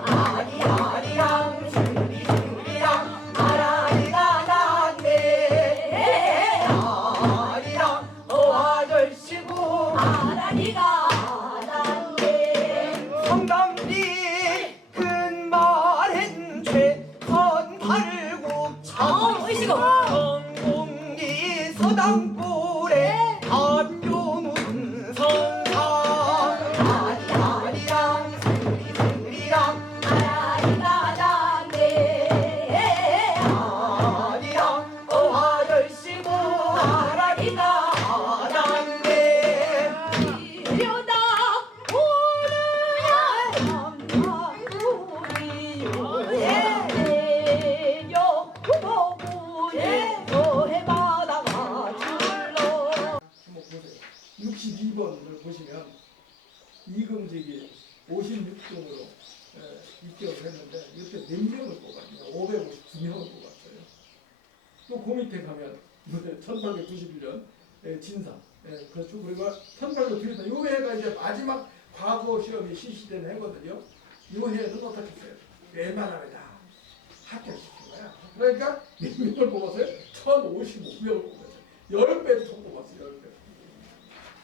아리아리랑 수리수리랑 아라리가 났네. 아리랑 아저씨고 아라리가 났네. 성담리 근말엔 최선팔국창 성공리 서당골에 안좋은 성상 아리아리랑 수리수리랑 아라리가 났네. 아리랑 아저씨고 아라리가 났네. 이려다 오는 남자구리요 내려 구멍구에 너해바다가 줄러. 한번 보세요. 62번을 보시면 이금직이 56등으로 입격을 했는데 이때 몇 명을 뽑았냐? 559명을 뽑았어요. 또 그 밑에 가면 1891년 진사, 그렇죠. 그리고 1891년 이 해가 이제 마지막 과거 시험이 실시된 해거든요. 이 해는 어떻게 했어요? 웬만하면 다 합격시킨 거야. 그러니까 몇 명을 뽑았어요? 1055명을 뽑았어요. 10배 더 뽑았어요. 10배.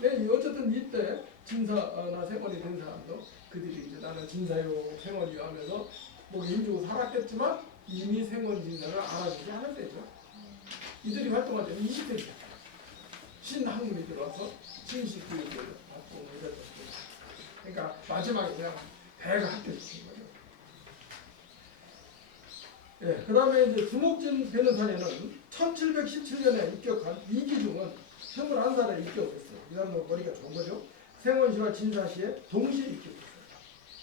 네, 어쨌든 이때 진사나 생원이 된 사람도 그들이 이제 나는 진사요 생원이요 하면서 뭐 인주고 살았겠지만 이미 생원 진사를 알아주지 않았대죠. 이들이 활동할 때는 20대입니다. 신학문이 들어와서 신식교육을 받고 이랬던 거죠. 그러니까 마지막에 그냥 배가 합격시킨 거죠. 예, 그 다음에 이제 주목진 변호사에는 1717년에 입격한 이기중은 21살에 입격했어요. 이 사람은 머리가 좋은 거죠. 생원시와 진사시에 동시에 입격했어요.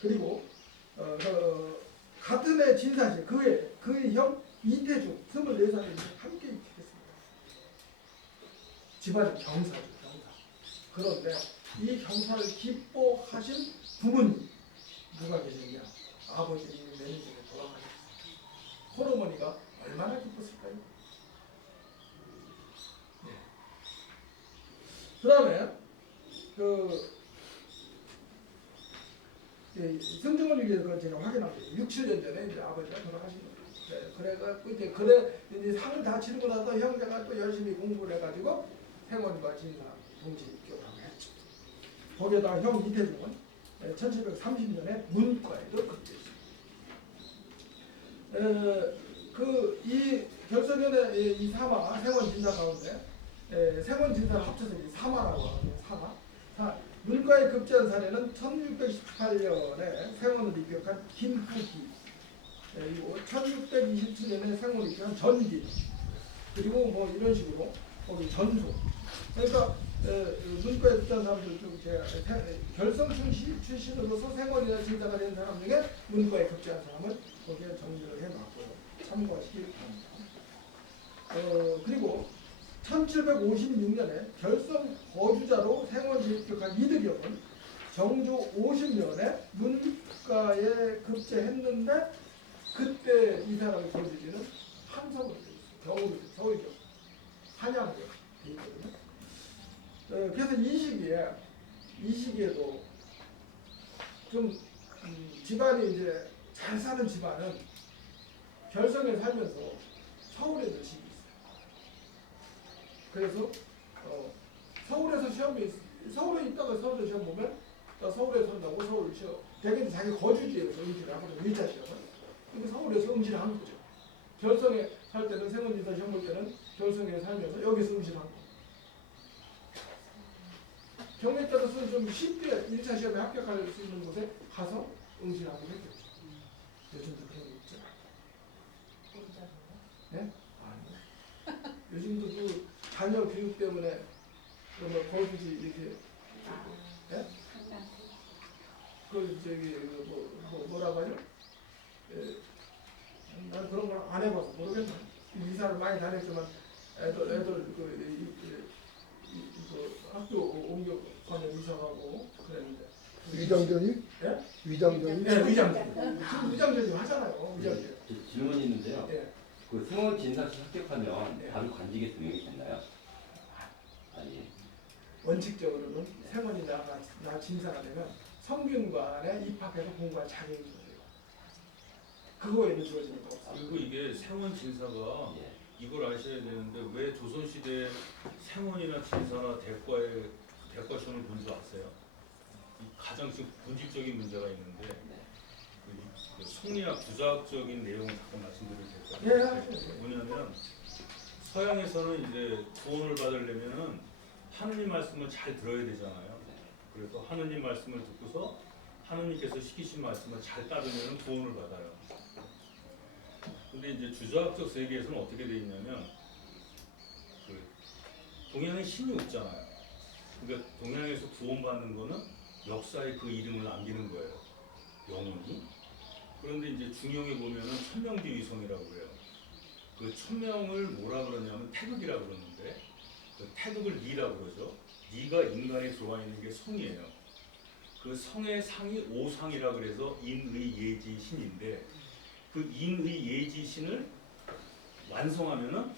그리고 같은 해 진사시 그의 형 이태중 24살에 함께 입격했습니다. 집안이 경사죠. 경사. 그런데 이 경사를 기뻐하신 부모님 누가 계셨냐? 아버지님이 매니저에 돌아가셨어요. 호르머니가 얼마나 기뻤을까요? 네. 그 다음에 승정을 위해서 제가 확인합니다. 6, 7년 전에 이제 아버지가 돌아가신 거예요. 네, 그래가지고 이제 상을 다 치르고 나서 형제가 또 열심히 공부를 해가지고 생원과 진사 동시 입교를 했죠. 거기에다가 형 이태중은 1730년에 문과에도 급제했습니다. 이 결선년에 이 사마 생원 진사 가운데 생원 진사를 합쳐서 사마라고 하거든요. 사마. 문과에 급제한 사례는 1618년에 생원을 입격한 김학기, 그리고 1627년에 생원을 입격한 전기, 그리고 뭐 이런 식으로 거기 전소. 그러니까 문과에 급제한 사람들 중 결성 출신으로서 생원이나 진사가 된 사람 중에 문과에 급제한 사람을 거기에 정리를 해놨고 참고하시기 바랍니다. 그리고 1756년에 결성 거주자로 생원시에 입격한 이득영은 정조 50년에 문과에 급제했는데 그때 이 사람의 거주지는 함성으로 되어 있어요. 경으로 서울경, 한양으로 되어 있거든요. 그래서 이 시기에도 좀 집안이 이제 잘 사는 집안은 결성에 살면서 서울에 늘 집이 있어요. 그래서 서울에서 서울에 있다가 서울에 시험 보면 서울에 산다고 서울 시험 대개 자기 거주지에서 응시를 하거든요. 1차 시험은. 근데 서울에서 응시를 하는 거죠. 결성에 살 때는 생원진사 시험 볼 때는 결성에 살면서 여기서 응시를 하는 거예요. 경우에 따라서는 좀 쉽게 1차 시험에 합격할 수 있는 곳에 가서 응시를 하게 됐겠죠. 요즘도 그런 거 있죠. 네? 아니요. 요즘도 그 자녀 교육 때문에 그런 거주지 이렇게 예? 그 저기 뭐라고 하죠? 난 그런 걸 안 해봐서 모르겠네. 이사를 많이 다녔지만 애들 학교 옮겨 가면 이사 가고 그랬는데. 위장전이? 예? 위장전이? 네, 위장전. 지금 위장전 좀 하잖아요. 위장전. 질문이 있는데요. 예. 그 생원 진사시 합격하면 네. 바로 관직에 등용이 됐나요? 아니. 원칙적으로는 생원이나 진사가 되면 성균관에 입학해서 공부할 자격이 있어요. 그거 외에는 주어지는 거 없어요. 그리고 이게 생원 진사가 예. 이걸 아셔야 되는데 왜 조선시대 생원이나 진사나 대과 시험을 본 줄 아세요? 이 가장 지금 본질적인 문제가 있는데 네. 그 성리학 구자학적인 내용을 잠깐 말씀드릴 예, 텐데 하세요. 뭐냐면 서양에서는 이제 구원을 받으려면은 하느님 말씀을 잘 들어야 되잖아요. 그래서 하느님 말씀을 듣고서 하느님께서 시키신 말씀을 잘 따르면 구원을 받아요. 근데 이제 주자학적 세계에서는 어떻게 돼 있냐면 그 동양에 신이 없잖아요. 그러니까 동양에서 구원받는 거는 역사에 그 이름을 남기는 거예요. 영원히. 그런데 이제 중용에 보면은 천명지위성이라고 그래요. 그 천명을 뭐라 그러냐면 태극이라 그러는데 그 태극을 리라고 그러죠. 리가 인간에 들어와 있는 게 성이에요. 그 성의 상이 오상이라 그래서 인의예지신인데 그 인의예지신을 완성하면은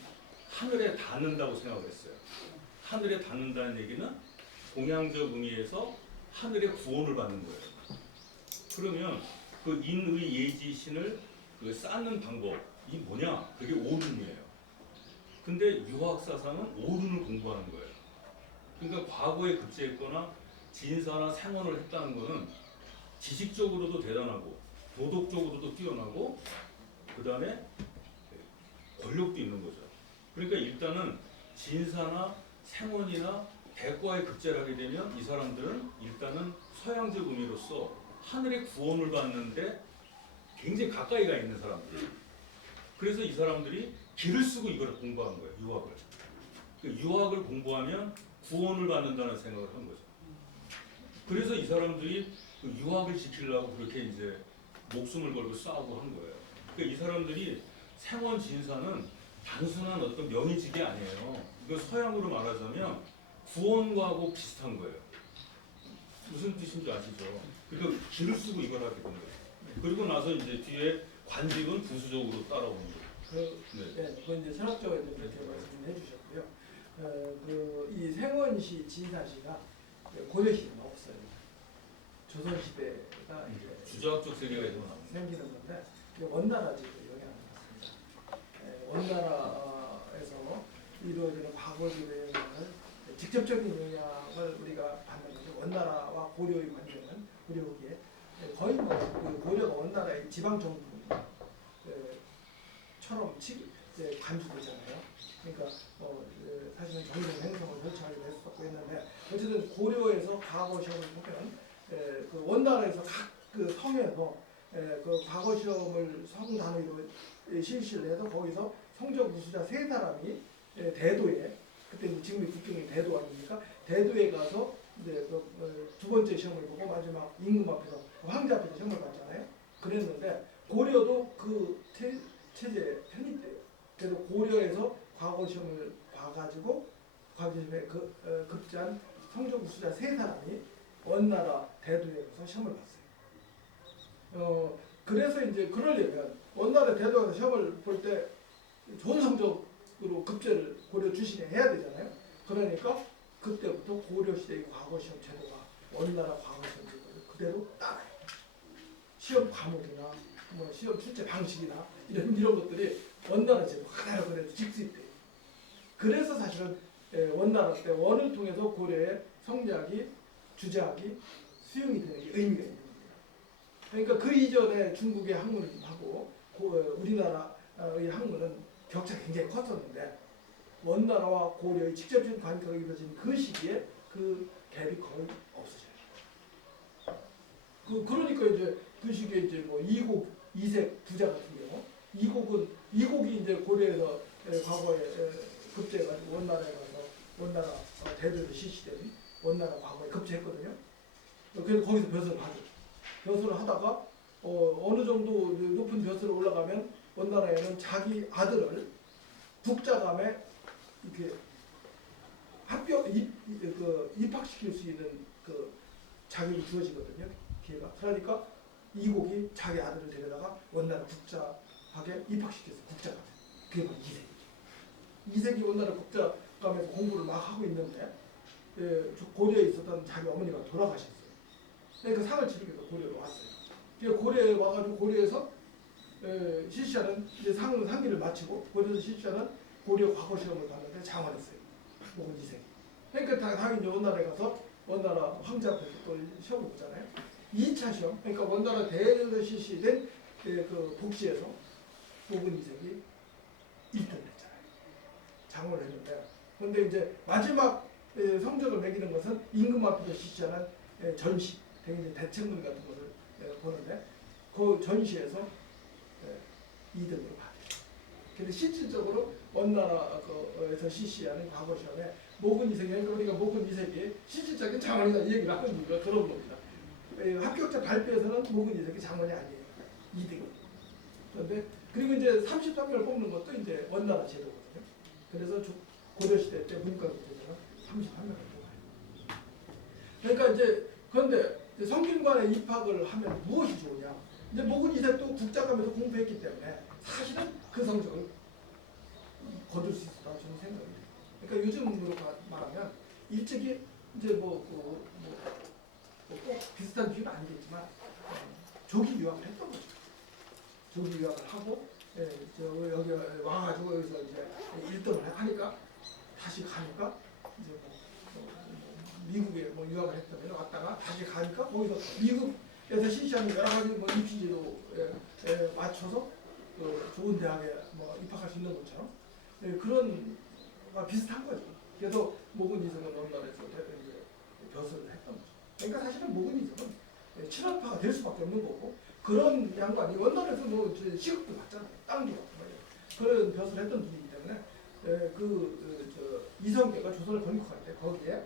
하늘에 닿는다고 생각을 했어요. 하늘에 닿는다는 얘기는 동양적 의미에서 하늘의 구원을 받는 거예요. 그러면 그 인의예지신을 그 쌓는 방법이 뭐냐? 그게 오륜이에요. 근데 유학사상은 오륜을 공부하는 거예요. 그러니까 과거에 급제했거나 진사나 생원을 했다는 거는 지식적으로도 대단하고 도덕적으로도 뛰어나고 그 다음에 권력도 있는 거죠. 그러니까 일단은 진사나 생원이나 대과에 급제를 하게 되면 이 사람들은 일단은 서양적 의미로서 하늘의 구원을 받는데 굉장히 가까이 가 있는 사람들. 그래서 이 사람들이 길을 쓰고 이걸 공부한 거예요. 유학을. 그 유학을 공부하면 구원을 받는다는 생각을 한 거죠. 그래서 이 사람들이 그 유학을 지키려고 그렇게 이제 목숨을 걸고 싸우고 한 거예요. 그러니까 이 사람들이 생원 진사는 단순한 어떤 명의직이 아니에요. 이거 서양으로 말하자면 구원과하고 비슷한 거예요. 무슨 뜻인지 아시죠? 그러니까 길을 쓰고 이걸 하게 된 거예요. 그리고 나서 이제 뒤에 관직은 부수적으로 따라오는 거예요. 그건 이제 철학적으로 이렇게 말씀해 주셨고요. 이 생원시, 진사시가 고려시대는 없어요. 조선시대가 이제 주자학적 세계가 있는 나옵니다. 생기는 건데 이게 원나라제도 영향을 받습니다. 원나라에서 이루어지는 과거적인 영향을 직접적인 영향을 우리가 받는 거죠. 원나라와 고려의 관계는 우리 여기에 거의 그 고려가 원나라의 지방 정부처럼 간주되잖아요. 그러니까 사실은 정령 행성을 설치하기도 했었고 했는데 어쨌든 고려에서 과거 시험을 보면 그 원나라에서 각 그 성에서 그 과거 시험을 성 단위로 실시를 해서 거기서 성적 우수자 세 사람이 대도에 그때 지금의 국경이 대도 아닙니까? 대도에 가서 이제 두 번째 시험을 보고 마지막 임금 앞에서 황제 앞에서 시험을 봤잖아요. 그랬는데 고려도 그 체제에 편입돼요. 그래서 고려에서 과거 시험을 봐가지고 과거 시험에 급제한 성적 우수자 세 사람이 원나라 대도에 가서 시험을 봤어요. 그래서 이제 그러려면 원나라 대도에 가서 시험을 볼 때 좋은 성적으로 급제를 고려 출신에 해야 되잖아요. 그러니까 그때부터 고려 시대의 과거 시험 제도가 원나라 과거 시험 제도를 그대로 따라요. 시험 과목이나 뭐 시험 출제 방식이나 이런 것들이 원나라 제도 하나로 그래서 직수입돼요. 그래서 사실은 원나라 때 원을 통해서 고려의 성리학이 주제학이 수용이 되는 게 의미가 있는 겁니다. 그러니까 그 이전에 중국의 학문하고 우리나라의 학문은 격차가 굉장히 컸었는데 원나라와 고려의 직접적인 관계가 이루어진 그 시기에 그 갭이 거의 없어져요. 그러니까 이제 그 시기에 이제 뭐 이곡, 이색 부자 같은 경우 이곡이 이제 고려에서 과거에 급제해가지고 원나라에 가서 원나라 대도에서 실시된 원나라 과거에 급제했거든요. 그래서 거기서 벼슬을 하죠. 벼슬을 하다가 어느 정도 높은 벼슬을 올라가면 원나라에는 자기 아들을 국자감에 이렇게 입학시킬 수 있는 그 자격이 주어지거든요. 기회가. 그러니까 이곡이 자기 아들을 데려다가 원나라 국자학에 입학시켰어요. 국자감. 그게 바로 이색이죠. 이색이 원나라 국자감에서 공부를 막 하고 있는데 고려에 있었던 자기 어머니가 돌아가셨어요. 그러니까 상을 치르기 위해서 고려로 왔어요. 고려에 와가지고 고려에서 실시하는 이제 상기를 마치고 고려에서 실시하는 고려 과거 시험을 봤는데 장원했어요. 목은 이색. 그러니까 당연히 이제 원나라에 가서 원나라 황제 앞에서 또 시험을 보잖아요. 2차 시험, 그러니까 원나라 대에서 실시된 그 복시에서 목은 이색이 1등을 했잖아요. 장원을 했는데, 그런데 이제 마지막 성적을 매기는 것은 임금 앞에서 실시하는 전시, 이제 대책문 같은 것을 보는데 그 전시에서 2등으로 받았어요. 근데 실질적으로 원나라에서 실시하는 과거 시험에 목은 이색이, 그러니까 우리가 목은 이색이 실질적인 장원이다 이 얘기를 하는 이유가 그런 겁니다. 합격자 발표에서는 목은 이색이 장원이 아니에요. 2등. 그런데 그리고 이제 33명을 뽑는 것도 이제 원나라 제도거든요. 그래서 고려시대 때 문과국제자가 33명을 뽑아요. 그러니까 이제 그런데 성균관에 입학을 하면 무엇이 좋으냐? 이제 목은 이색도 국자감에서 공부했기 때문에 사실은 그 성적을 거둘 수 있다고 저는 생각합니다. 그러니까 요즘으로 말하면 일찍이 이제 꼭 비슷한 비유는 아니겠지만 조기 유학을 했던 거죠. 조기 유학을 하고 여기 와가지고 여기서 이제 1등을 하니까 다시 가니까 이제 미국에 유학을 했다면 왔다가 다시 가니까 거기서 미국에서 실시하는 여러 가지 입시제도에 맞춰서 좋은 대학에 입학할 수 있는 것처럼 그런 거 비슷한 거죠. 그래서 목은 이색은 원나라에서 벼슬을 했던 거죠. 그러니까 사실은 목은 이색은 친원파가 될 수밖에 없는 거고 그런 양반이 원나라에서 시급도 받잖아요. 땅도 받고 그런 벼슬을 했던 분이기 때문에 이성계가 조선을 건국할 때 거기에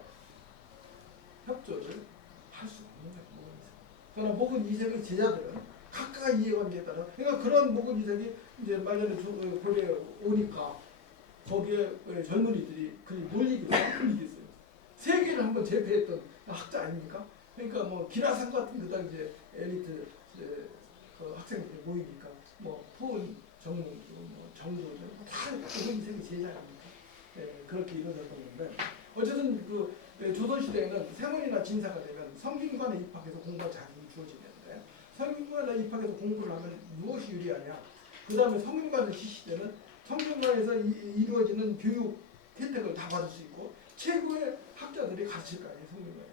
협조를 할 수 없는 거예요. 그러나 목은 이색의 제자들은 각각 이해관계에 따라 그러니까 그런 목은 이색이 이제 말년에 고려에 오니까 거기에 젊은이들이 그리 몰리겠어요. 세계를 한번 제패했던 학자 아닙니까? 그러니까 기라상 같은 그다 이제 엘리트 그 학생들이 모이니까 포은 정문 정도들 다 목은 이색이 제자 아닙니까? 그렇게 이루어졌던 건데 어쨌든 조선시대에는 세문이나 진사가 되면 성균관에 입학해서 공부할 자격이 주어지는데 성균관에 입학해서 공부를 하면 무엇이 유리하냐? 그 다음에 성균관에 실시되는 성균관에서 이루어지는 교육 혜택을 다 받을 수 있고 최고의 학자들이 가르칠 거 아니에요. 성균관에서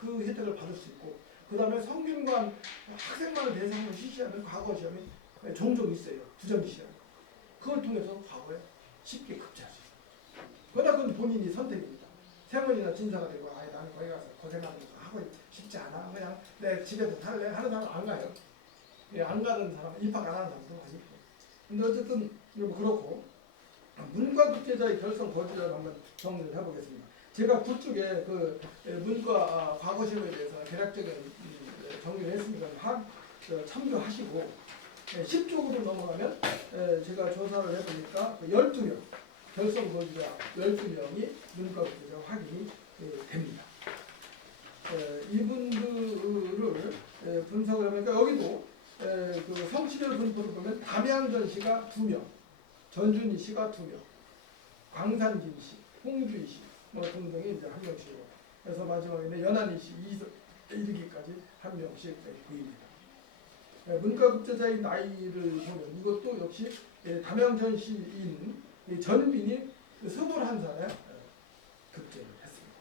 그 혜택을 받을 수 있고 그 다음에 성균관 학생만을 대상으로 실시하는 과거 시험이 종종 있어요. 부정 시험. 그걸 통해서 과거에 쉽게 급제할 수 있어요. 그러나 그건 본인이 선택입니다. 세문이나 진사가 되고 나는 거기 가서 고생하는 거 하고 싶지 않아. 그냥 내 집에서 살래 하는 사람은 안 가요. 안 가는 사람, 입학 안 하는 사람도 많이 있고. 근데 어쨌든 그렇고 문과급제자의 결성 거주자를 한번 정리를 해보겠습니다. 제가 그쪽에 문과 과거 시험에 대해서 대략적인 정리를 했으니까 참조하시고 10쪽으로 넘어가면 제가 조사를 해보니까 12명 결성 거주자 12명이 문과급제자 확인이 됩니다. 이분들을 분석을 해보니까 여기도 성취별 분포를 보면 담양전 씨가 2명, 전준희 씨가 2명, 광산진 씨, 홍주희 씨 등등이 이제 1명씩이고 그래서 마지막에 연한희 씨 이르기까지 1명씩 보입니다. 문과급제자의 나이를 보면 이것도 역시 담양전 씨인 전빈이 21살에 급제를 했습니다.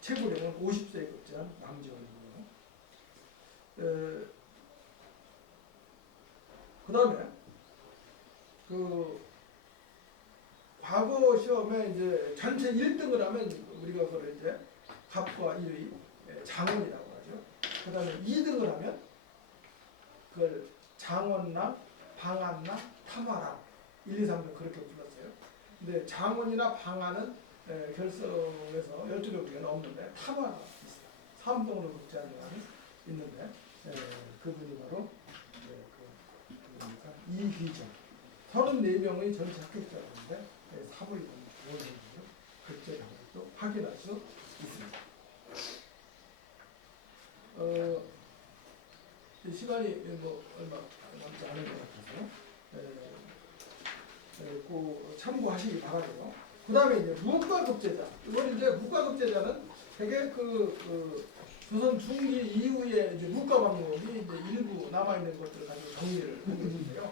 최고령은 50세에 급제한 남지원이고요. 그 다음에 과거 시험에 이제 전체 1등을 하면 우리가 그걸 이제 갑과 1의 장원이라고 하죠. 그 다음에 2등을 하면 그걸 장원남, 방한남, 탐화남 1, 2, 3등 그렇게 불렀어요. 근데 장원이나 방한은 결성에서 12명 중에는 없는데 탐화가 있어요. 3등으로 급제한 사람이 있는데 그분이 바로 이휘정 34명의 전체 합격자였는데 사부이고 급제한 것도 확인할 수 있습니다. 시간이 얼마 남지 않은 것 같아서 참고하시기 바라고요. 그 다음에 이제 문과급제자. 이건 이제 문과급제자는 되게 조선 중기 이후에 이제 문과 방법이 이제 일부 남아 있는 것들을 가지고 정리를 하고 있는데요.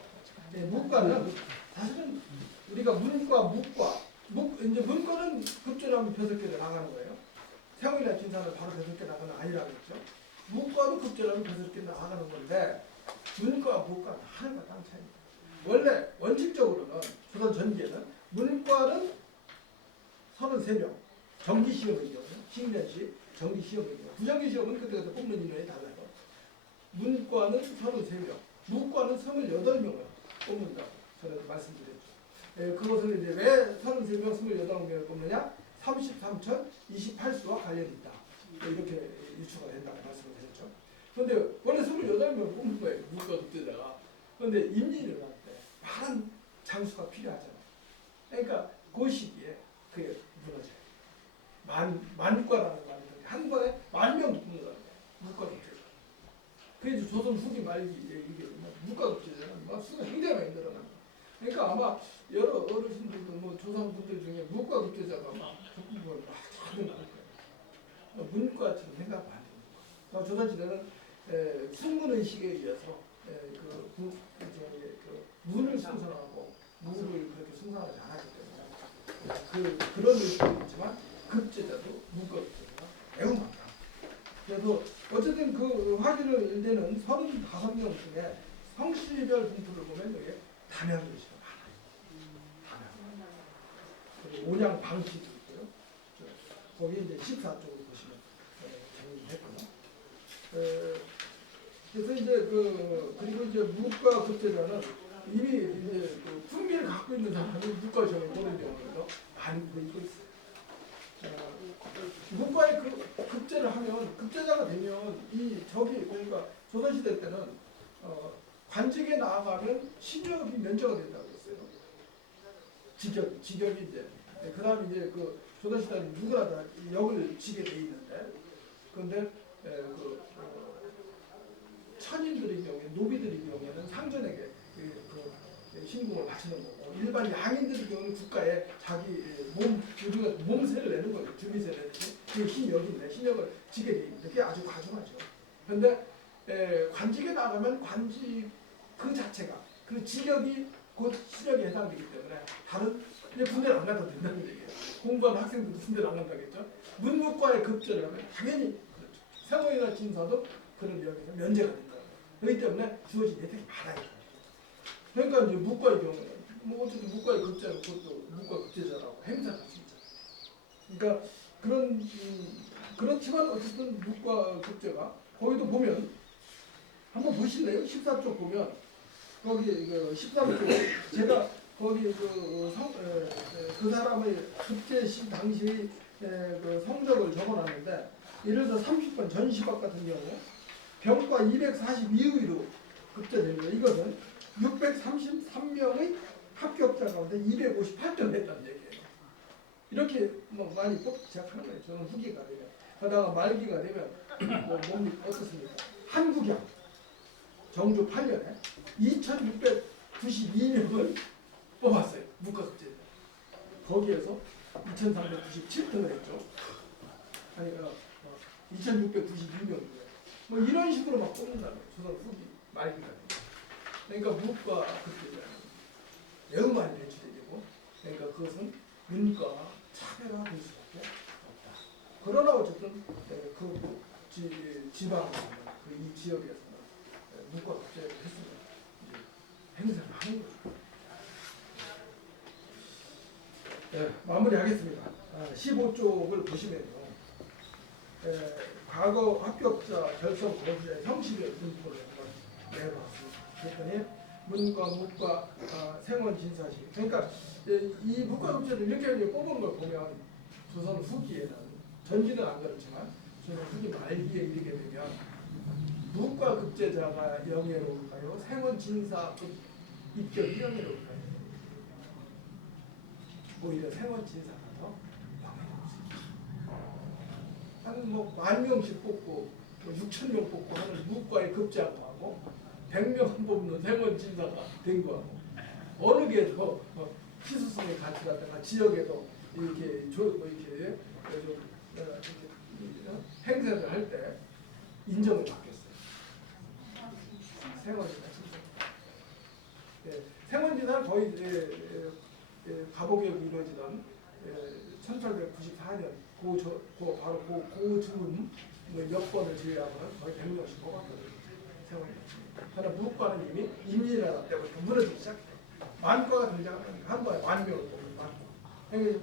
문과는 사실은 우리가 문과, 이제 문과는 급제라면 5개 나가는 거예요. 세원이나 진사는 바로 5개 나가는 아니라겠죠. 문과도 급제라면 5개 나가는 건데 문과, 문과는 하늘과 땅 차이입니다. 원래 원칙적으로는 조선 전기에는 문과는 33명, 정기 시험의 경우, 식년시 정기 시험의 경우, 부정기 시험은 그때그때 뽑는 인원이 달라요. 문과는 33명, 무과는 28명을 뽑는다고 저는 말씀드렸죠. 그것을 이제 왜 33명, 28명을 뽑느냐? 33,028수와 관련이 있다. 이렇게 유추가 된다고 말씀을 드렸죠. 그런데 원래 28명을 뽑는 거예요. 문과 그때다가. 그런데 임진을 할 때 많은 장수가 필요하잖아요. 그러니까 그 시기에 그게 무너져요. 만과라는 말이 한 번에 10,000명도 뽑는다는 거예요. 문과 급제자. 그래서 조선 후기 말기에 이게 문과 급제자는 막 수가 굉장히 많이 늘어납니다. 그러니까 아마 여러 어르신들도 뭐 조상분들 중에 문과 급제자가 막 적국을 막 찾는 거 거예요. 문과처럼 생각 안 됩니다. 조선시대는 승문의식에 의해서 그 문을 승선하고 무를 그렇게 승선하지 않았기 때문에 그런 의식이 있지만 급제자도 문과 급제자가 매우 많다. 그래서 어쨌든 그 확인을 되는 35명 중에 성씨별 분포를 보면 여기 담양글씨가 많아요. 담양. 그리고 온양 방씨도 있고요. 거기 이제 14쪽으로 보시면 정리됐고요. 그래서 이제 그리고 이제 문과 급제자는 이미 이제 품위를 갖고 있는 사람이 문과 시험을 보는 경우도 많이 보이고 있어요. 문과에 급제를 하면 급제자가 되면 그러니까 조선시대 때는 관직에 나아가면 신역이 면제가 된다고 했어요. 직역이 이제 그다음에 이제 조선시대는 누구나 다 역을 지게 돼 있는데 그런데 천인들의 경우에 노비들의 경우에는 상전에게 신궁을 바치는 거고 일반 양인들의 경우는 국가에 자기 몸세를 내는 거죠. 주비세를 내듯이 그게 신역인데 신역을 지게 돼 있는데 그게 아주 과중하죠. 그런데 관직에 나가면 관직 그 자체가 그 직역이 곧 신역에 해당되기 때문에 다른 이제 군대를 안 가도 된다는 얘기예요. 공부하는 학생들도 군대를 안 간다겠죠. 문무과에 급제를 하면 당연히 그렇죠. 세원이나 진사도 그런 역에서 면제가 된다. 그렇기 때문에 주어진 혜택이 많아요. 그러니까 이제 문과의 경우는 뭐 어쨌든 문과의 급제는 그것도 문과 급제자라고 행사할 수 있죠. 그러니까 그렇지만 어쨌든 문과 급제가 거기도 보면 한번 보실래요? 14쪽 보면 거기 13쪽 제가 거기 그 사람의 급제 시 당시 그 성적을 적어놨는데 예를 들어 30번 전시박 같은 경우 병과 242위로 급제됩니다. 이것은 633명의 합격자 가운데 258점 했다는 얘기예요. 이렇게 뭐 많이 뽑기 시작하는 거예요. 저는 후기가 되면. 그러다가 말기가 되면 뭡니까? 어떻습니까? 한국양 정조 8년에 2692명을 뽑았어요. 문과급제자. 거기에서 2397등을 했죠. 아니 2692명이고요. 뭐 이런 식으로 막 뽑는다는 거예요. 조선 후기 말기가 됩니다. 그러니까 문과 급제자는 매우 많이 배출되고 그러니까 그것은 문과 차별화 될 수밖에 없다. 그러나 어쨌든 지방에서는 이 지역에서는 문과 급제를 했으면 행사를 하는 거죠. 네, 마무리하겠습니다. 15쪽을 보시면요. 과거 합격자 결성 거부자의 형식의 분포를 내봤습니다. 그랬더니 문과, 무과, 생원, 진사시. 그러니까 이 문과 급제를 이렇게 뽑은 걸 보면 조선 후기에는 전기는 안 그렇지만 조선 후기 말기에 이르게 되면 무과 급제자가 영예로울까요? 생원, 진사 입격이 영예로울까요? 오히려 생원, 진사가 더 영예롭습니다. 한 10,000명씩 뽑고 6,000명 뽑고 하는 무과의 급제하고 하고 100명 뽑는 생원 진사가 된 거하고 어느 게 더 희소성의 가치라든가 지역에도 이렇게 좀 행세를 할 때 인정을 받겠어요. 생원진화 진사. 예, 생원진화는 거의 이제 가보개혁이 이루어지던 1894년 바로 그 즈음 몇 번을 제외하고는 거의 100명씩 뽑았거든요. 생원진화. 그러나 무과는 이미 임진왜란 때부터 무너지기 시작했어요. 만과가 등장하는 한 번에 만명을 뽑는 만과.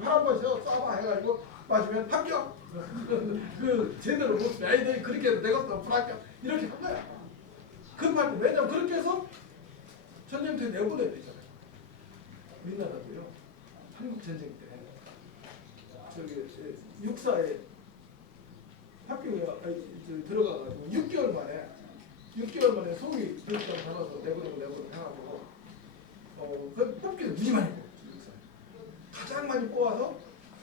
할아버지서 쏴봐 해가지고 맞으면 합격. 그 제대로 못 애들이 그렇게 해도 내가 불합격 이렇게 한 거야. 급할 때 왜냐면 그렇게 해서 전쟁터에 내보내야 되잖아요. 우리나라도요. 한국 전쟁 때 저기 육사에 학교에 들어가가지고 6개월 만에 소위 교육장 잡아서 내보내고 해가지고 그 뽑기를 무지 많이 뽑았죠. 육사에 가장 많이 뽑아서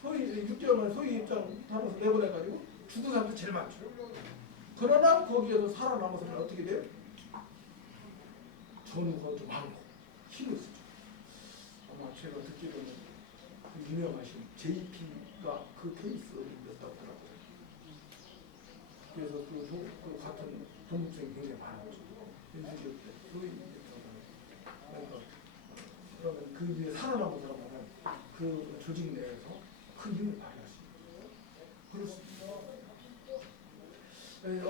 소위 6개월 만에 소위 입장 잡아서 내보내가지고 죽은 사람도 제일 많죠. 그러나 거기에서 살아남아서는 어떻게 돼요? 전우가 좀 많고 힘을 쓰죠. 아마 제가 듣기로는 그 유명하신 JP가 그 케이스였다고 하더라고요. 그래서 그 같은 동물성이 굉장히 많았죠. 연수교 때 소위 그러니까 그러면 그 위에 살아남은 사람은 그 조직 내에서 큰 힘을 발휘할 수 있습니다. 그럴 수 있습니다.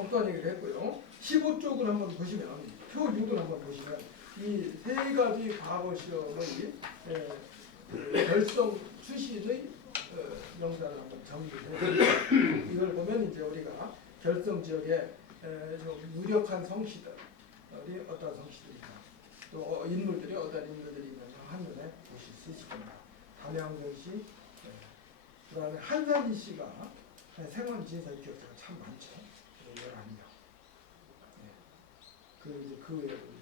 엉뚱한 얘기를 했고요. 15쪽을 한번 보시면 표 6을 한번 보시면 이 세 가지 과거 시험의 결성 출신의 명단을 한번 정리해요. 이걸 보면 이제 우리가 결성 지역에 유력한 성씨들이 어떤 성씨들이냐, 또 인물들이 어떤 인물들이 있는지 한눈에 보실 수 있을 겁니다. 담양정 씨, 그다음에 한산희 씨가 생원 진사 기억자가 참 많죠. 11명. 그 외에도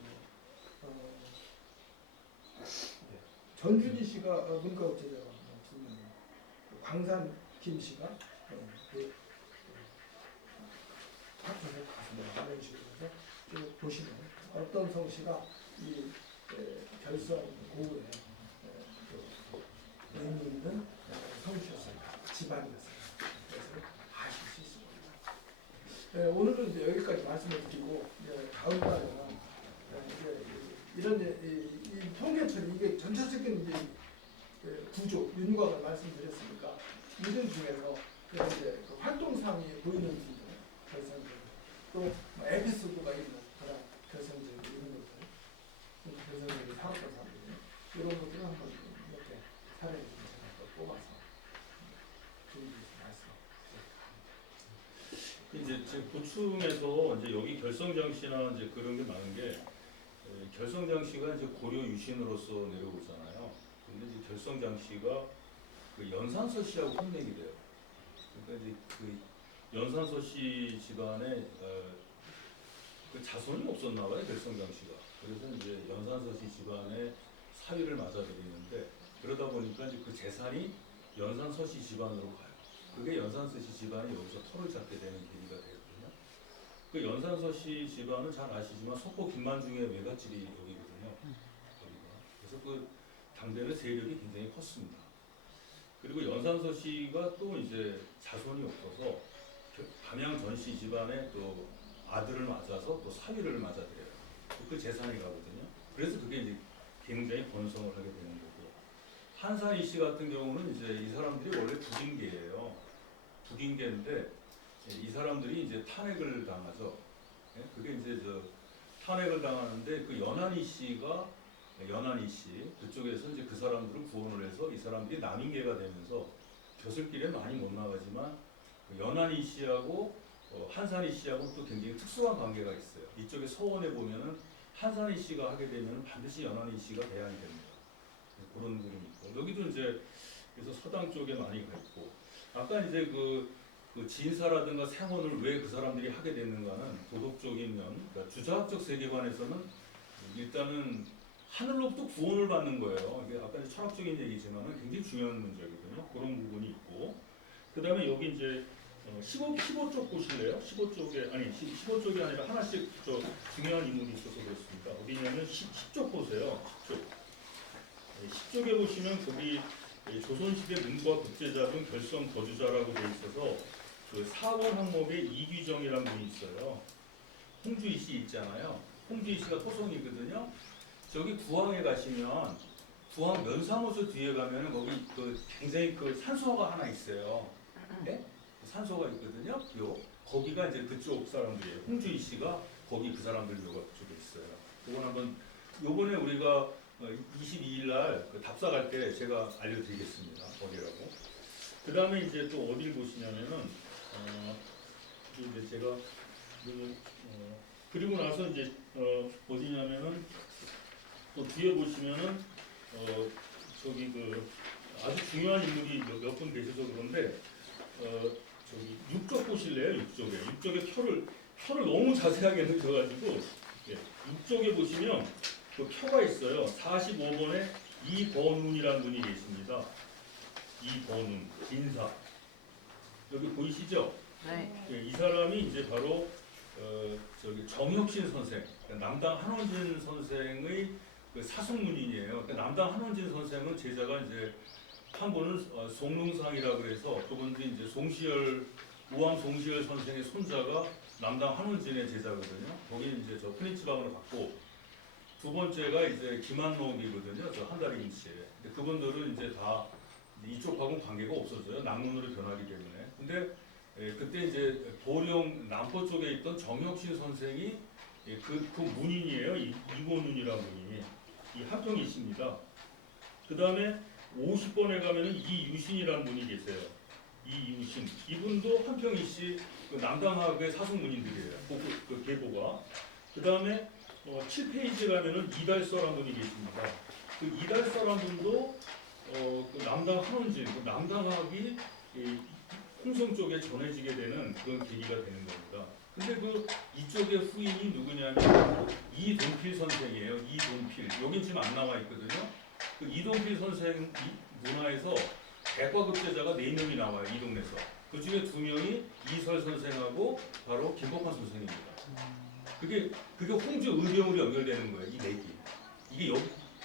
전준희 씨가 문과업체자가 2명, 광산 김 씨가 학교에 가서 이런 식으로 해서 쭉 보시면 어떤 성씨가 이 결성 고을에 의미 있는 성씨였을까, 집안이었을까, 그래서 아실 수 있습니다. 오늘은 이제 여기까지 말씀을 드리고 다음 달에는 이제 이런 이 통계처리 이게 전체적인 이제 구조 윤곽을 말씀드렸으니까 이들 중에서 이제 그 활동상이 보이는 분들 결성들 또 에피소드가 있는 그런 결성들 이런 것들 결성들이 살았던 사람들 이런 것들을 한번 이렇게 사례를 제가 또 뽑아서 이제 제 보충해서 이제 여기 결성장씨나 이제 그런 게 많은 게 결성장씨가 이제 고려 유신으로서 내려오잖아요. 근데 이제 결성장씨가 그 연산서씨하고 혼맥이 돼요. 그러니까 이제 그 연산서씨 집안에 그 자손이 없었나 봐요, 결성장씨가. 그래서 이제 연산서씨 집안에 사위를 맞아들이는데 그러다 보니까 이제 그 재산이 연산서씨 집안으로 가요. 그게 연산서씨 집안이 여기서 털을 잡게 되는 계기가 되거든요. 그 연산서씨 집안은 잘 아시지만 석고 김만중의 외갓집이 여기거든요. 여기가. 그래서 그 당대의 세력이 굉장히 컸습니다. 그리고 연산서씨가 또 이제 자손이 없어서 담양 전씨 집안에 또 아들을 맞아서 또 사위를 맞아들여요. 그 재산이 가거든요. 그래서 그게 이제 굉장히 번성을 하게 되는 거고, 한산희 씨 같은 경우는 이제 이 사람들이 원래 북인계예요. 북인계인데 이 사람들이 이제 탄핵을 당하죠. 그게 이제 탄핵을 당하는데 그 연한희 씨 그쪽에서 이제 그 사람들을 구원을 해서 이 사람들이 남인계가 되면서 벼슬길에 많이 못 나가지만 그 연한희 씨하고 한산희 씨하고 또 굉장히 특수한 관계가 있어요. 이쪽에 서원에 보면은 한산희 씨가 하게 되면 반드시 연한희 씨가 대안이 됩니다. 그런 그림이 있고, 여기도 이제 그래서 서당 쪽에 많이 가 있고, 아까 이제 그 진사라든가 생원을 왜 그 사람들이 하게 됐는가는 도덕적인 면, 그러니까 주자학적 세계관에서는 일단은 하늘로부터 구원을 받는 거예요. 이게 아까 철학적인 얘기지만은 굉장히 중요한 문제거든요. 그런 부분이 있고, 그 다음에 여기 이제 15쪽 보실래요? 15쪽이 아니라 하나씩 중요한 인물이 있어서 그렇습니다. 어디냐면 10쪽 보세요. 10쪽. 10쪽에 보시면 거기 조선시대 문과 국제자 등 결성 거주자라고 되어 있어서 그 4번 항목에 이규정이라는 분이 있어요. 홍주희 씨 있잖아요. 홍주희 씨가 토성이거든요. 저기 구항에 가시면 구항 면사무소 뒤에 가면은 거기 그 굉장히 그 산소가 하나 있어요. 네? 산소가 있거든요. 거기가 이제 그쪽 사람들이에요. 홍주희 씨가 거기 그 사람들 쪽에 있어요. 이건 한번 요번에 우리가 22일 날 그 답사 갈 때 제가 알려드리겠습니다. 어디라고. 그 다음에 이제 또 어딜 보시냐면은 이제 제가 그리고 나서 이제 어디냐면은 또 뒤에 보시면은 저기 그 아주 중요한 인물이 몇 분 계셔서 그런데 저기 6쪽 보실래요? 6쪽에 표를 너무 자세하게 넣으셔가지고 6쪽에 보시면 그 표가 있어요. 45번에 이번운이라는 분이 계십니다. 이번운 인사 여기 보이시죠? 네. 이 사람이 이제 바로 저기 정혁신 선생, 그러니까 남당 한원진 선생의 그 사숙문인이에요. 그러니까 남당 한원진 선생은 제자가 이제 한 분은 송릉상이라 그래서 그분도 이제 우왕 송시열 선생의 손자가 남당 한원진의 제자거든요. 거기 이제 저 프린츠방을 받고 두 번째가 이제 김한록이거든요. 저 한다리 김씨. 근데 그분들은 이제 다 이쪽하고는 관계가 없어져요. 남문으로 변하기 때문에. 근데 그때 이제 보령 남포 쪽에 있던 정혁신 선생이 그 문인이에요. 이권운이라는 분이 이 합평이십니다. 그 다음에 50번에 가면은 이유신이라는 분이 계세요. 이유신 이분도 한평이 씨 그 남당학의 사숙문인들이에요. 그 계보가. 그 다음에 7페이지 가면은 이달서라는 분이 계십니다. 그 이달서라는 분도 그 남당 한원진, 그 남당학이 홍성 쪽에 전해지게 되는 그런 계기가 되는 겁니다. 근데 그 이쪽의 후임이 누구냐면 이동필 선생이에요. 이동필. 여긴 지금 안 나와 있거든요. 그 이동필 선생 문화에서 대과급제자가 4명이 나와요. 이 동네에서. 그 중에 2명이 이설 선생하고 바로 김복환 선생입니다. 그게 홍주 의병으로 연결되는 거예요. 이 내기. 이게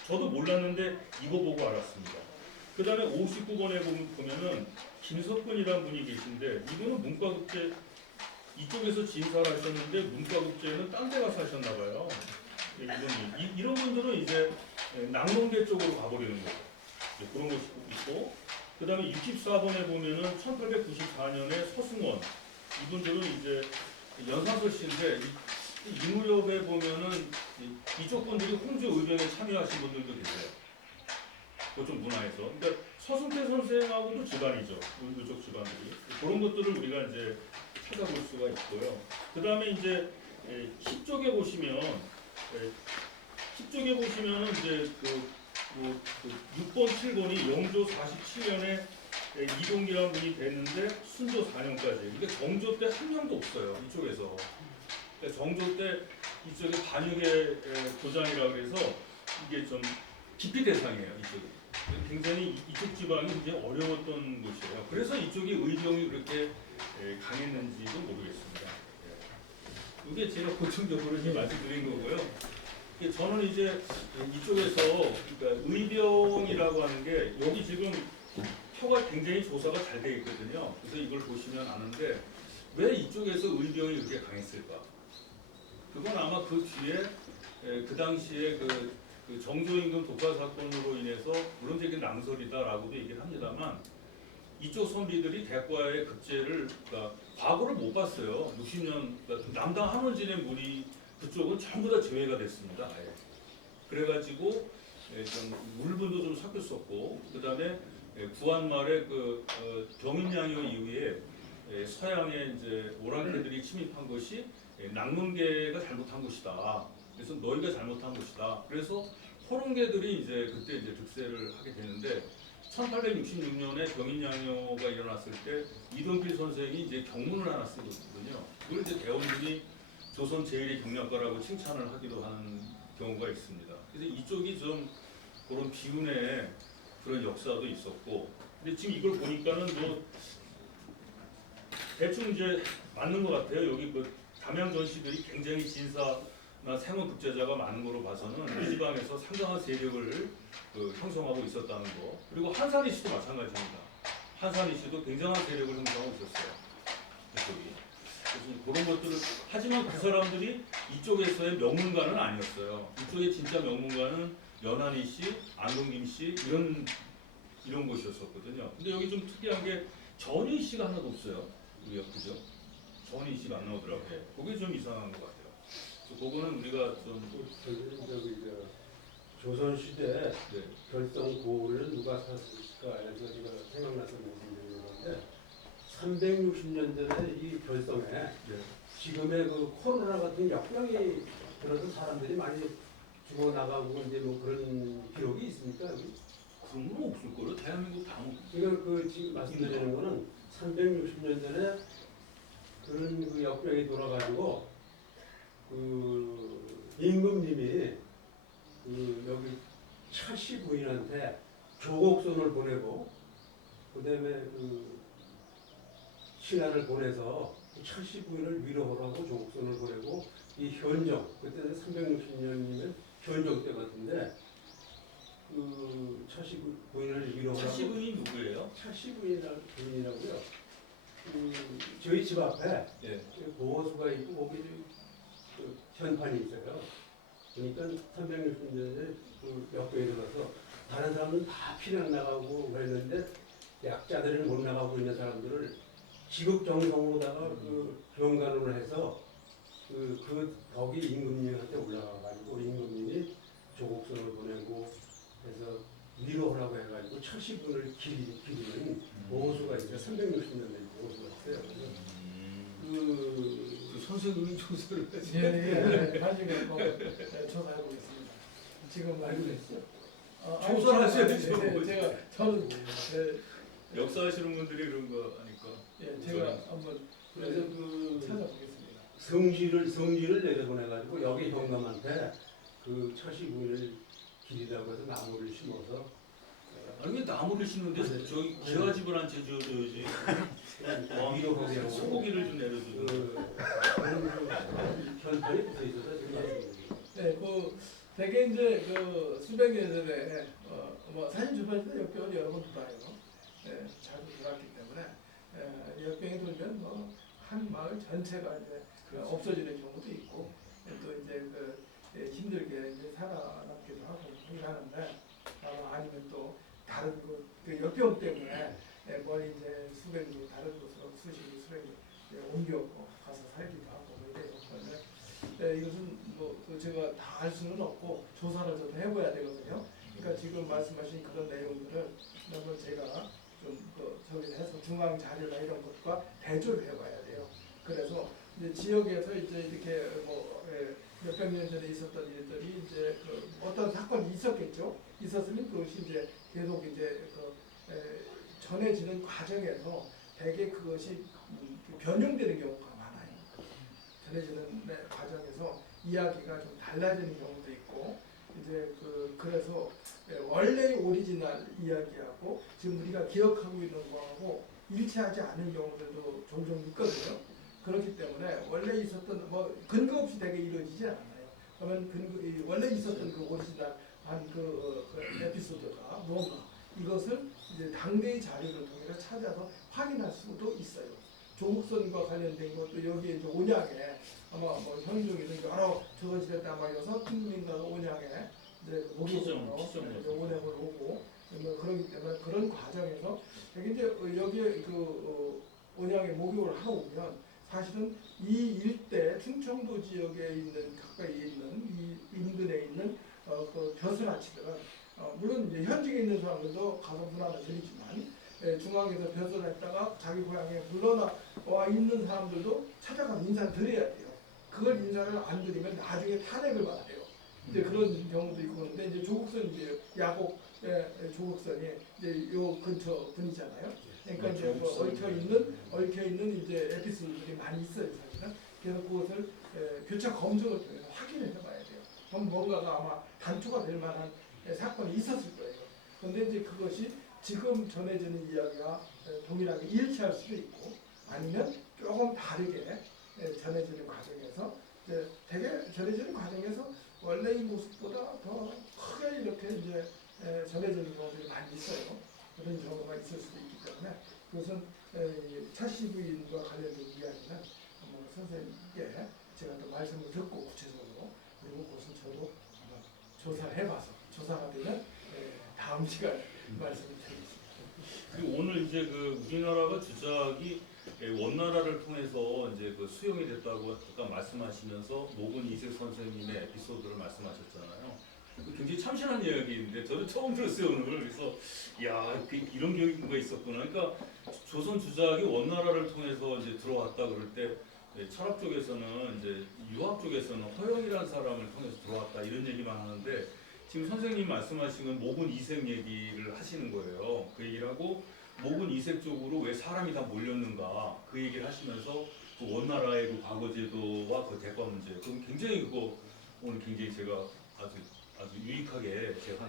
저도 몰랐는데 이거 보고 알았습니다. 그 다음에 59번에 보면은 김석근이라는 분이 계신데 이분은 문과국제 이쪽에서 진사를 하셨는데 문과국제는 딴 데 가서 하셨나 봐요. 이런 분들은 이제 낙농대 쪽으로 가버리는 거예요. 그런 것이 있고 그 다음에 64번에 보면은 1894년에 서승원 이분들은 이제 연산서 씨인데 이 무렵에 보면은 이쪽 분들이 홍주 의병에 참여하신 분들도 계세요. 그쪽 문화에서. 그러니까 서승태 선생하고도 집안이죠. 이쪽 집안들이. 그런 것들을 우리가 이제 찾아볼 수가 있고요. 그 다음에 이제 10쪽에 보시면 이제 그 6번, 7번이 영조 47년에 이동기라는 분이 됐는데 순조 4년까지. 그러니까 정조 때 한 명도 없어요. 이쪽에서. 그러니까 정조 때 이쪽에 반육의 도장이라 그래서 이게 좀 기피 대상이에요. 이쪽이. 굉장히 이쪽 지방이 굉장히 어려웠던 곳이에요. 그래서 이쪽이 의병이 그렇게 강했는지도 모르겠습니다. 이게 제가 보충적으로 이제 말씀드린 거고요. 저는 이제 이쪽에서 그러니까 의병이라고 하는 게 여기 지금 표가 굉장히 조사가 잘 돼 있거든요. 그래서 이걸 보시면 아는데 왜 이쪽에서 의병이 그렇게 강했을까? 그건 아마 그 뒤에 그 당시에 그 정조임금 독사 사건으로 인해서 물론 이게 낭설이다라고도 얘기를 합니다만 이쪽 선비들이 대과의 급제를 그러니까 과거를 못 봤어요. 60년 그러니까 남당 한원진의 무리 그쪽은 전부 다 제외가 됐습니다. 아예. 그래가지고 좀 물분도 좀 섞였었고 그 다음에 구한말에 그 병인양요 이후에 서양의 이제 오랑캐들이 침입한 것이 낙문계가 잘못한 것이다. 그래서 너희가 잘못한 것이다. 그래서 호롱계들이 이제 그때 이제 득세를 하게 되는데 1866년에 병인양요가 일어났을 때 이동필 선생이 이제 경문을 하나 쓰거든요. 그걸 이제 대원군이 조선 제1의 경력가라고 칭찬을 하기도 하는 경우가 있습니다. 그래서 이쪽이 좀 그런 비운의 그런 역사도 있었고, 근데 지금 이걸 보니까는 뭐 대충 이제 맞는 것 같아요. 여기 그 담양 전시들이 굉장히 진사나 생원 급제자가 많은 거로 봐서는 이 지방에서 상당한 세력을 형성하고 있었다는 거. 그리고 한산이 씨도 마찬가지입니다. 한산이 씨도 굉장한 세력을 형성하고 있었어요. 그쪽이. 그래서 그런 것들을 하지만 그 사람들이 이쪽에서의 명문가는 아니었어요. 이쪽에 진짜 명문가는 연한희 씨, 안동김 씨 이런 곳이었었거든요. 근데 여기 좀 특이한 게 전희 씨가 하나도 없어요. 우리가 그죠? 전희 씨가 안 나오더라고요. 그게 좀 이상한 것 같아요. 그래서 그거는 우리가 좀 저기 조선 시대 네. 결성고를 누가 샀을까 해서 제가 생각나서 말씀드리는 건데 360년 전에 이 결성에 지금의 그 코로나 같은 역병이 들어서 사람들이 많이 죽어나가고 이제 뭐 그런 기록이 있습니까? 그런 건 없을 거예요. 대한민국 다 뭐. 제가 그 지금 말씀드리는 거는 360년 전에 그런 그 역병이 돌아가지고 그 임금님이 그 여기 차씨 부인한테 조곡선을 보내고 그다음에 그 신하를 보내서 차씨 부인을 위로하라고 조곡선을 보내고 이 현종 그때는 360년이면 현종 때 같은데 그 차씨 부인을 위로하라고 차시분이 누구예요? 차씨 부인이라고요. 저희 집 앞에 예. 보호수가 있고 거기 그 현판이 있어요. 그러니까 360년에 그 역병이 들어서 다른 사람은 다 피난 나가고 그랬는데 약자들은 못 나가고 있는 사람들을 지극정성으로다가 그 병간호를 해서 그 덕이 임금님한테 올라가가지고 임금님이 조곡선을 보내고 해서 위로하라고 해가지고 철시분을 기리는 보호수가 있어요. 360년 된 보호수가 있어요. 그 선생님이 조사를 예, 나중에 조사해 보겠습니다. 지금 알고 있어요. 조사를 하셔야죠. 저는 역사하시는 분들이 그런 거 아니까. 제가 한번 그래서 그 찾아보겠습니다. 성지를 내려보내가지고 여기 경감한테 그 철시분을 기리라고 해서 나무를 심어서 아니 왜 나무를 심는데 저기 기와집을 한 채 지어줘야지. 위로하게 하고 소고기를 좀 내려줘. 현판이 붙어 있어서 지금 네, 대개 이제 수백 년 전에 사실 주변에서 역병을 여러 번 돌아요. 자주 돌았기 때문에 역병이 돌면 한 마을 전체가 이제 없어지는 경우도 있고 또 이제 힘들게 이제 살아남기도 하고 그러긴 하는데 아니면 또 다른 그 역병 때문에 멀리 이제 수백리 다른 곳으로 수백리 옮겨 가서 살기도 하고 그런데 이것은 제가 다 알 수는 없고 조사를 좀 해봐야 되거든요. 그러니까 지금 말씀하신 그런 내용들을 한번 제가 좀 저기 해서 중앙 자료나 이런 것과 대조를 해봐야 돼요. 그래서 이제 지역에서 이제 이렇게 몇백 년 전에 있었던 일들이 이제 어떤 사건이 있었겠죠. 있었으면 그것이 이제 계속 이제 전해지는 과정에서 대개 그것이 변형되는 경우가 많아요. 전해지는 과정에서 이야기가 좀 달라지는 경우도 있고 이제 그래서 원래의 오리지널 이야기하고 지금 우리가 기억하고 있는 거하고 일치하지 않은 경우들도 종종 있거든요. 그렇기 때문에 원래 있었던 근거 없이 되게 이루어지지 않아요. 그러면 원래 있었던 그 오리지널 에피소드가 뭔가 이것을 이제 당대의 자료를 통해서 찾아서 확인할 수도 있어요. 조국선과 관련된 것도 여기에 이제 온양에 아마 현종이든 여러 조선시대 때 아마 여섯 군민가가 온양에 이제 목욕으로 온양을 오고 그러기 때문에 그런 과정에서 이제 여기에 온양에 목욕을 하고 오면 사실은 이 일대 충청도 지역에 있는 가까이 있는 이 인근에 있는 그 벼슬아치들은 물론 이제 현직에 있는 사람들도 가서 문화를 드리지만 중앙에서 벼슬을 했다가 자기 고향에 물러나와 있는 사람들도 찾아가서 인사를 드려야 돼요. 그걸 인사를 안 드리면 나중에 탄핵을 받아요. 이제 그런 경우도 있고 그런데 이제 조국선 이제 야곡 조국선이 이제 요 근처 분이잖아요. 그러니까 이제 얽혀 있는 이제 에피소드들이 많이 있어요, 사실은. 그래서 그것을 교차 검증을 통해서 확인을 해봐야 돼요. 그럼 뭔가가 아마 단초가 될 만한 사건이 있었을 거예요. 그런데 이제 그것이 지금 전해지는 이야기와 동일하게 일치할 수도 있고 아니면 조금 다르게 전해지는 과정에서 되게 전해지는 과정에서 원래의 모습보다 더 크게 이렇게 이제 전해지는 경우들이 많이 있어요. 그런 경우가 있을 수도 있기 때문에 그것은 차씨 부인과 관련된 이야기는 아마 선생님께 제가 또 말씀을 듣고 구체적으로 그리고 그것은 저도 아마 조사를 해봐서 조사가 되면 다음 시간에 말씀을 드리겠습니다. 그리고 오늘 이제 그 우리나라가 주작이 원나라를 통해서 이제 그 수용이 됐다고 잠깐 말씀하시면서 노근 이색 선생님의 에피소드를 말씀하셨잖아요. 굉장히 참신한 이야기인데 저도 처음 들었어요 오늘. 그래서 야 이런 교육가 있었구나. 그러니까 조선 주작이 원나라를 통해서 이제 들어왔다 그럴 때 철학 쪽에서는 이제 유학 쪽에서는 허영이라는 사람을 통해서 들어왔다 이런 얘기만 하는데 지금 선생님 말씀하신 건 모군 이색 얘기를 하시는 거예요. 그 얘기를 하고 모군 이색 쪽으로 왜 사람이 다 몰렸는가 그 얘기를 하시면서 그 원나라의 그 과거제도와 그 대과 문제 그럼 굉장히 그거 오늘 굉장히 제가 아주 유익하게 제가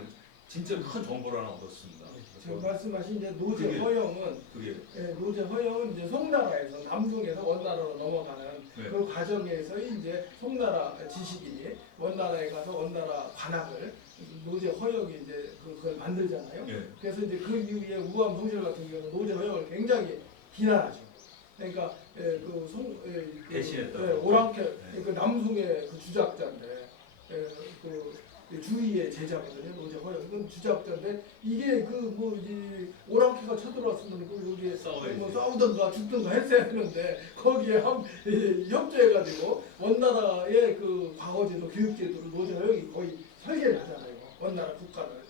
진짜 큰 정보를 하나 얻었습니다. 지금 말씀하신 이제 노제 그게- 허영은 그게 노제 허영은 이제 송나라에서 남중에서 원나라로 넘어가는 네. 그 과정에서 이제 송나라 지식인이 원나라에 가서 원나라 관학을 노제 허영이 이제 그걸 만들잖아요. 예. 그래서 이제 그 이후에 우암 성실 같은 경우는 노제 허영을 굉장히 비난하죠. 그러니까 배신했다고. 오랑캐 그 남숭의 그 주작자인데 그 주위의 제자거든요. 노제 허영 그 주작자인데 이게 그 뭐 이 오랑캐가 쳐들어왔으면 그 여기에 뭐 싸우든가 죽든가 했어야 되는데 거기에 협조해가지고 원나라의 그 과거제도 교육제도를 노제 허영이 거의 설계를 하잖아요. 원나라 국가를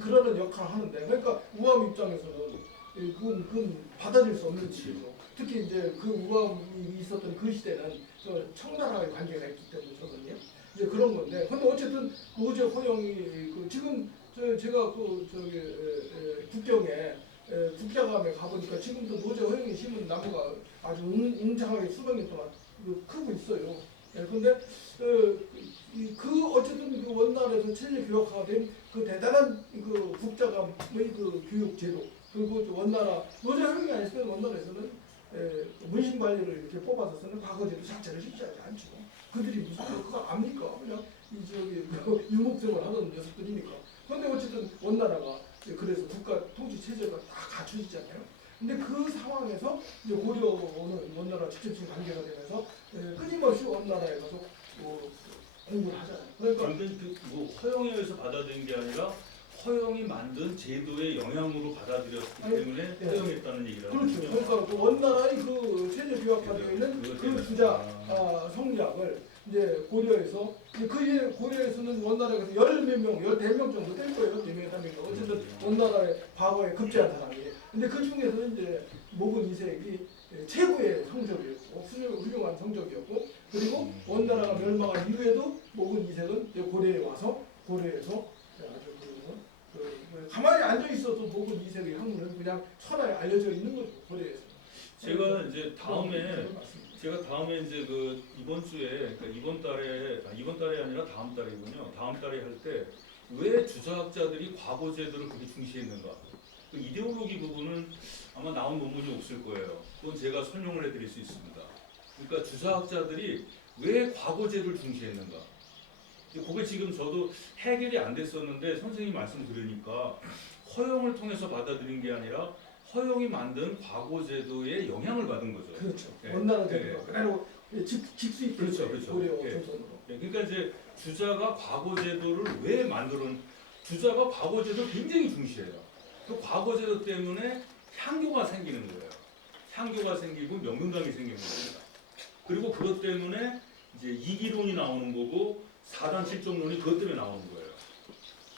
그러는 역할을 하는데 그러니까 우암 입장에서는 그건 받아들일 수 없는 일이죠. 특히 이제 그 우암이 있었던 그 시대는 저 청나라의 관계가 있기 때문에 저는요. 이제 그런 건데, 근데 어쨌든 노제 허영이 지금 제가 국경에 국자감에 가보니까 지금도 노제 허영이 심은 나무가 아주 웅장하게 수백 년 동안 크고 있어요. 근데 그 어쨌든 그 원나라에서 체제 교역화가 된 그 대단한 그 국자감의 그 교육 제도 그리고 원나라 노제 허영이 아니었으면 원나라에서는 문신 관리를 이렇게 뽑아서 쓰는 과거제도 자체를 실시하지 않죠. 그들이 무슨 그거 압니까? 그냥 유목생활 하던 녀석들이니까. 그런데 어쨌든 원나라가 그래서 국가 통치 체제가 다 갖춰지잖아요. 근데 그 상황에서 이제 고려는 원나라 직접적인 관계가 되면서 끊임없이 원나라에 가서 공부를 하잖아요. 그러니까 완전 그뭐 허영에 의해서 받아들인 게 아니라 허영이 만든 제도의 영향으로 받아들였기 때문에 예. 허영했다는 얘기라는 그렇죠. 거죠. 그러니까 그 원나라의 그 체제 교역화되어 있는 그 주자 성리학을 이제 고려에서 그 고려에서는 원나라에서 열몇 명, 14명 정도 될 거예요. 4명, 3명. 어쨌든 원나라의 과거에 급제한 사람이. 근데 그 중에서는 이제 모군 이색이 최고의 성적이었고 훌륭한 성적이었고 그리고 원나라가 멸망한 이후에도 모군 이색은 이제 고려에 와서 고려에서 아주 가만히 앉아 있어도 모군 이색의 학문은 그냥 천하에 알려져 있는 거죠. 고려에서. 제가 이제 다음에 이제 그 이번 주에 그러니까 이번 달에 아니라 다음 달이군요. 다음 달에 할 때 왜 주자학자들이 과거 제도를 그렇게 중시했는가? 그 이데올로기 부분은 아마 나온 논문이 없을 거예요. 그건 제가 설명을 해드릴 수 있습니다. 그러니까 주자학자들이 왜 과거 제도를 중시했는가? 그게 지금 저도 해결이 안 됐었는데 선생님 말씀 들으니까 허영을 통해서 받아들인 게 아니라 허영이 만든 과거 제도의 영향을 받은 거죠. 그렇죠. 예. 원나라 예. 제도가 그대로 직수 있게 그렇죠, 그렇죠. 고려 예. 조선으로. 그러니까 이제 주자가 과거 제도를 왜 만드는 주자가 과거 제도를 굉장히 중시해요. 그 과거 제도 때문에 향교가 생기는 거예요. 향교가 생기고 명문당이 생기는 겁니다. 그리고 그것 때문에 이제 이기론이 나오는 거고 사단 칠정론이 그것 때문에 나오는 거예요.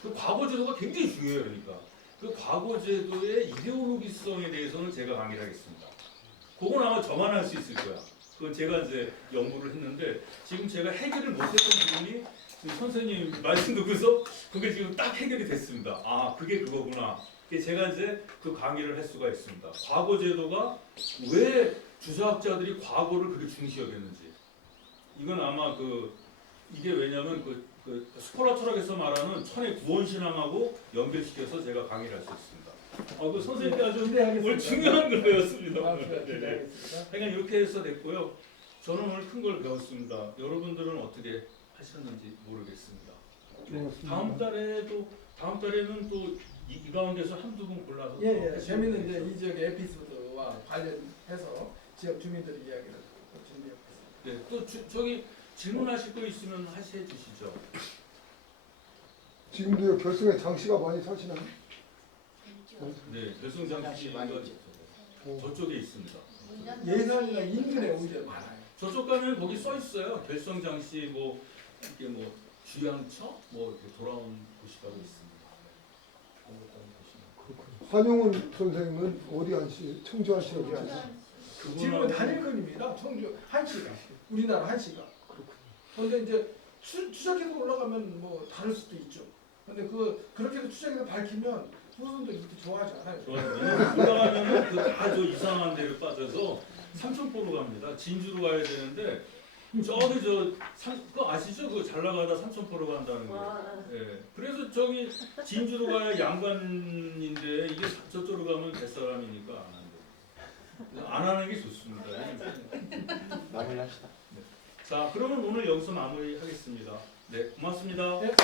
그 과거 제도가 굉장히 중요해요. 그러니까 그 과거 제도의 이데올로기성에 대해서는 제가 강의를 하겠습니다. 그건 아마 저만 할 수 있을 거야. 그건 제가 이제 연구를 했는데 지금 제가 해결을 못했던 부분이 지금 선생님 말씀 듣고서 그게 지금 딱 해결이 됐습니다. 아 그게 그거구나. 제가 이제 그 강의를 할 수가 있습니다. 과거 제도가 왜 주자학자들이 과거를 그렇게 중시 여겼는지 이건 아마 이게 왜냐면 그 스콜라 철학에서 말하는 천의 구원 신앙하고 연결시켜서 제가 강의를 할 수 있습니다. 그 선생님께 아주 오늘 중요한 걸 배웠습니다. 네네. 기대하겠습니다. 그러니까 이렇게 해서 됐고요. 저는 오늘 큰 걸 배웠습니다. 여러분들은 어떻게 하셨는지 모르겠습니다. 다음 달에는 또 이 가운데서 한두 분 골라서 예, 재밌는 이제 이 지역의 에피소드와 관련해서 지역 주민들의 이야기를 또 준비해봤습니다. 네, 또 저기 질문하실 거 있으면 하시해 주시죠. 지금도 결승에 장씨가 많이 사시나요? 네, 결승장씨가 저쪽에 있습니다. 예산이나 인근에 오히려 많아요. 저쪽 가면 거기 써 있어요. 결성장씨 뭐 이게 뭐 주양처 뭐 이렇게 돌아온 곳이 바로 있습니다. 한용운 선생님은 어디 한씨? 청주 한씨 어디 한씨? 지금은 단일권입니다. 청주 한시가 우리나라 한시가. 그런데 이제 추적해서 올라가면 뭐 다를 수도 있죠. 근데 그렇게도 추적해서 밝히면 후손도 이렇게 좋아하지 않아요. 올라가면은 그 아주 이상한 데로 빠져서 삼천포로 갑니다. 진주로 가야 되는데 저기 그거 아시죠? 그 잘 나가다 삼천포로 간다는 거. 예. 그래서 저기 진주로 가야 양반인데 이게 저쪽으로 가면 뱃사람이니까 안 한대. 안 하는 게 좋습니다. 마무리합시다. 자, 그러면 오늘 여기서 마무리하겠습니다. 네, 고맙습니다. 네.